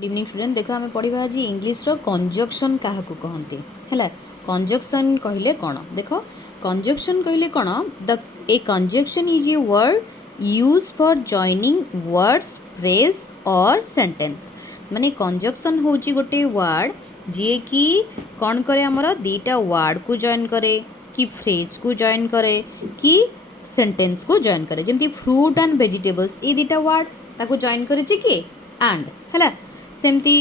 Good evening student देख आम पढ़ा आज इंग्लीश कंजक्शन क्या कहते है कंजक्शन कहले कौन देख कंजक्शन कहले कौन the A conjunction is a word use for joining words phrase और सेंटेंस माने कंजक्शन हूँ गोटे वर्ड जी कि कौन करे आमर दीटा वर्ड को जॉइन करे कि फ्रेज को जॉइन करे कि सेंटेंस को जॉइन करे जमती फ्रूट एंड वेजिटेबल्स ये दीटा वर्ड ताको जॉइन करे कि एंड है सेमती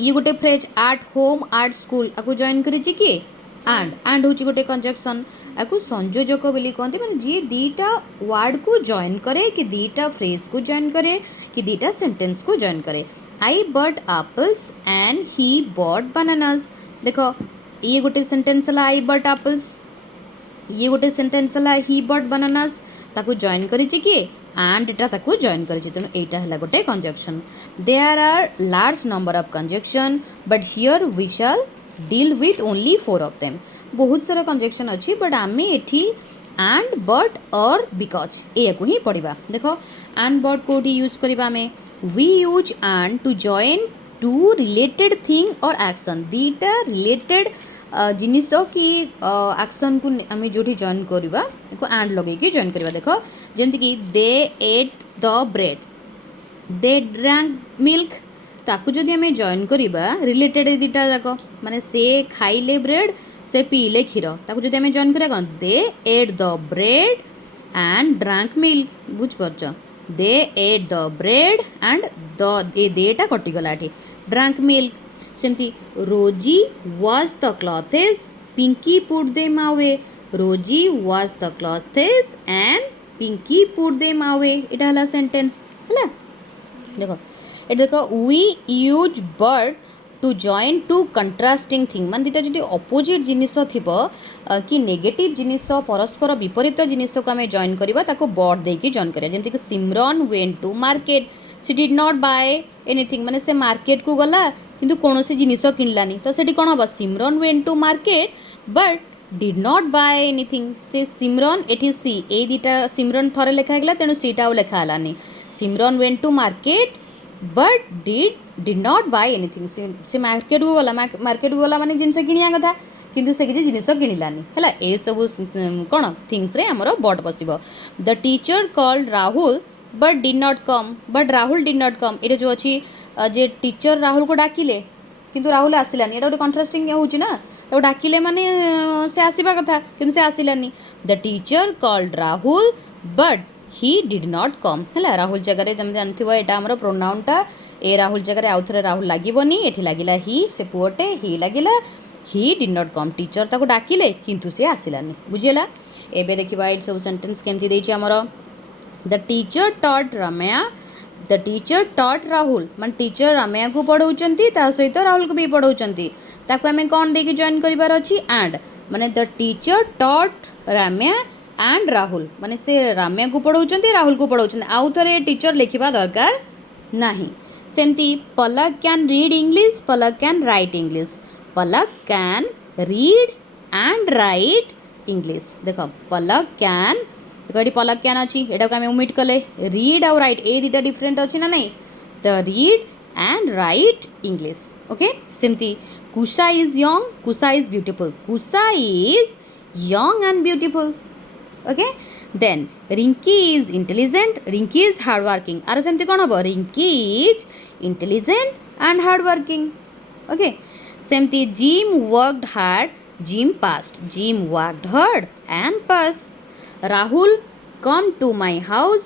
ये गोटे phrase art home art school आपको जॉइन करी कि एंड हूँ गोटे कंजक्शन आपको संयोजक बोली कहते माने जी दीटा वर्ड को जॉइन करे कि दीटा फ्रेज को जॉइन करे कि दीटा सेंटेंस को जॉइन करे I bought apples and he bought bananas देखो ये गोटे सेंटेंस है आई बॉट एप्पल्स ये गोटे सेंटेंस है ही बॉट बनानास ताको जॉइन करी कि एंड एटा ताको जॉइन करी तेणु एटा है गोटे conjunction there are large number of conjunction but here we shall deal with only 4 of them बहुत सारा कंजक्शन अच्छी बट आम एठी एंड बट और बिकॉज ये को ही पढ़ा देखो एंड बट कोठी यूज करबा में we use and to join two related thing और एक्शन दीटा रिलेटेड जिनिस कि एक्शन को आम जो जॉइन करवा एंड लगे जॉइन करवा देखो जमती कि they ate the bread they drank milk ताकू जदि आम जॉइन करवा रिलेटेड दीटा जाक माने से खाइले ब्रेड से पीले क्षीर ताकू जदि आम जॉइन करा कौन they ate the bread and drank milk बुझिपारछ they ate the bread and the a देटा कटिगला एठी ड्रैंक मिल्क सेमती Rosy washed the clothes Pinky put them away Rosy washed the clothes and Pinky put them away इटा हला सेंटेंस हला देखो ए देखो we use but to join two contrasting thing मान दीटा जो अपोजिट जिनिस थिबो कि नेगेटिव जिनिस परस्पर विपरीत जिनिस को आम जॉइन करवा ताको बट देकी जॉइन करिया जेमति कि Simran went to market she did not buy anything माने से मार्केट को गला किंतु कौन सी जिनिस किनलानी तो सेठी कौन हम Simran went to market but did not buy anything से सिमरन एठी सी ए दीटा सिमरन थरे लेखा गला तेणु सीटा लेखा हलानी Simran went to market but did not buy anything से मार्केट को गला मार्केट को गला माने जिनिस किनिया कथा किंतु से किसी जिनिस किनिलानी है ए सब कौन थिंग्स रे हमर बट बसिबो the teacher called Rahul but did not come but Rahul did not come ये जो अच्छी जे टीचर राहुल को डाकिले किंतु राहुल आसिलानी एटा गोटे कंट्रास्टिंग होउची ना तो डाकिले माने से आसीबा कथा किंतु से आसिलानी the teacher called Rahul but he did not come है राहुल जगह तुम जानथिबो एटा हमर प्रोनाउनटा ए राहुल जगह आउ थे राहुल लागिबोनी एठी लागिला ही से पुओटे ही लागिला ही डिड नॉट कम टीचर ताको डाकिले किंतु से आसिलानी बुझिला एबे देखिबा एट सब सेंटेंस केमती देछि हमर the teacher taught Ramya the teacher taught Rahul मान टीचर रम्या को पढ़ाउचंती ता सहित राहुल को भी पढ़ाउचंती ताको हमें कौन देकी जॉइन करिवार अछि एंड माने the teacher taught Ramya and Rahul माने से रम्या को पढ़ाउचंती राहुल को पढ़ाउचंती आउ थरे टीचर लिखिबा दरकार नाही सेमती Palak can read English Palak can write English Palak can read and write English देखो पलक कैन देखो पलक कैन अच्छी एटा को आम ओमिट कले रीड और राइट ए दीटा डिफरेंट अच्छी ना नहीं तो read and write English okay सेमती Kusha is young Kusha is beautiful Kusha is young and beautiful okay then Rinki is intelligent Rinki is hard working आर सेमती कौन हम Rinki is intelligent and hard working okay सेमती Jim worked hard Jim passed Jim worked hard and passed Rahul come to my house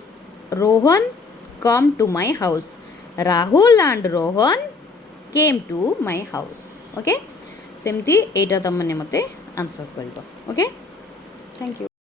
rohan come to my house rahul and rohan came to my house okay सेमती एटा तम मते answer करबो okay thank you.